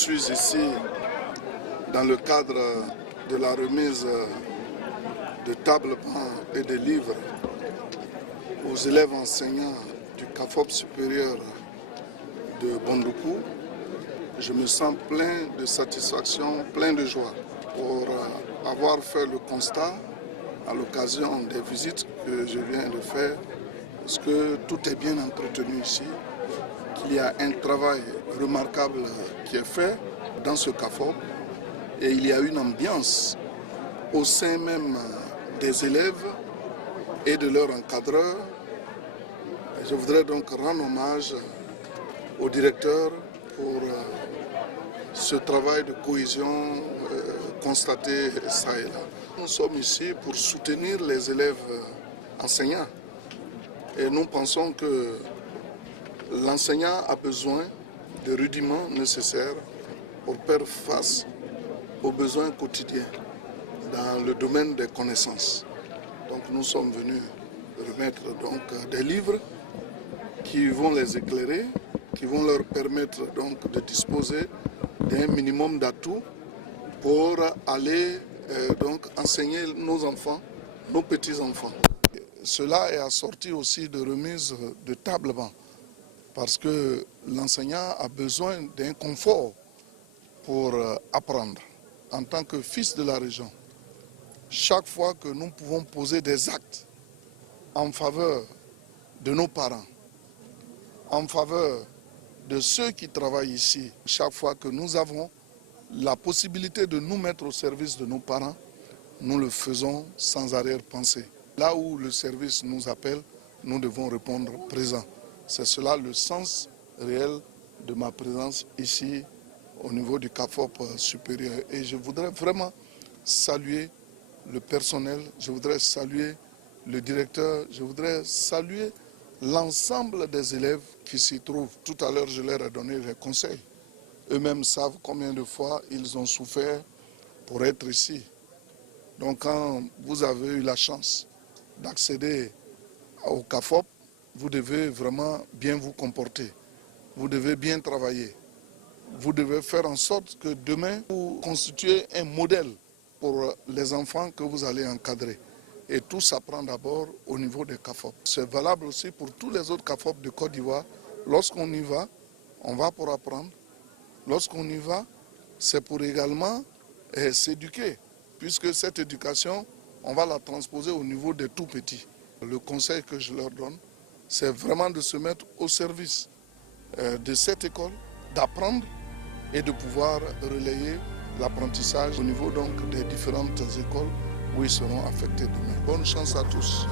suis ici dans le cadre de la remise de tables et de livres aux élèves enseignants du CAFOP supérieur de Bondoukou. Je me sens plein de satisfaction, plein de joie pour avoir fait le constat à l'occasion des visites que je viens de faire, parce que tout est bien entretenu ici, qu'il y a un travail remarquable qui est fait dans ce CAFOP et il y a une ambiance au sein même des élèves et de leurs encadreurs. Je voudrais donc rendre hommage au directeur pour ce travail de cohésion constaté ça et là. Nous sommes ici pour soutenir les élèves enseignants et nous pensons que l'enseignant a besoin de rudiments nécessaires pour faire face aux besoins quotidiens dans le domaine des connaissances. Donc nous sommes venus remettre donc des livres qui vont les éclairer, qui vont leur permettre donc de disposer d'un minimum d'atouts pour aller donc enseigner nos enfants, nos petits-enfants. Cela est assorti aussi de remises de tables-bancs parce que l'enseignant a besoin d'un confort pour apprendre. En tant que fils de la région, chaque fois que nous pouvons poser des actes en faveur de nos parents, en faveur de ceux qui travaillent ici, chaque fois que nous avons la possibilité de nous mettre au service de nos parents, nous le faisons sans arrière-pensée. Là où le service nous appelle, nous devons répondre présent. C'est cela le sens réel de ma présence ici au niveau du CAFOP supérieur. Et je voudrais vraiment saluer le personnel, je voudrais saluer le directeur, je voudrais saluer l'ensemble des élèves qui s'y trouvent. Tout à l'heure, je leur ai donné des conseils. Eux-mêmes savent combien de fois ils ont souffert pour être ici. Donc quand vous avez eu la chance d'accéder au CAFOP, vous devez vraiment bien vous comporter. Vous devez bien travailler. Vous devez faire en sorte que demain, vous constituez un modèle pour les enfants que vous allez encadrer. Et tout s'apprend d'abord au niveau des CAFOP. C'est valable aussi pour tous les autres CAFOP de Côte d'Ivoire. Lorsqu'on y va, on va pour apprendre. Lorsqu'on y va, c'est pour également s'éduquer, puisque cette éducation, on va la transposer au niveau des tout petits. Le conseil que je leur donne, c'est vraiment de se mettre au service de cette école, d'apprendre et de pouvoir relayer l'apprentissage au niveau donc des différentes écoles où ils seront affectés demain. Bonne chance à tous.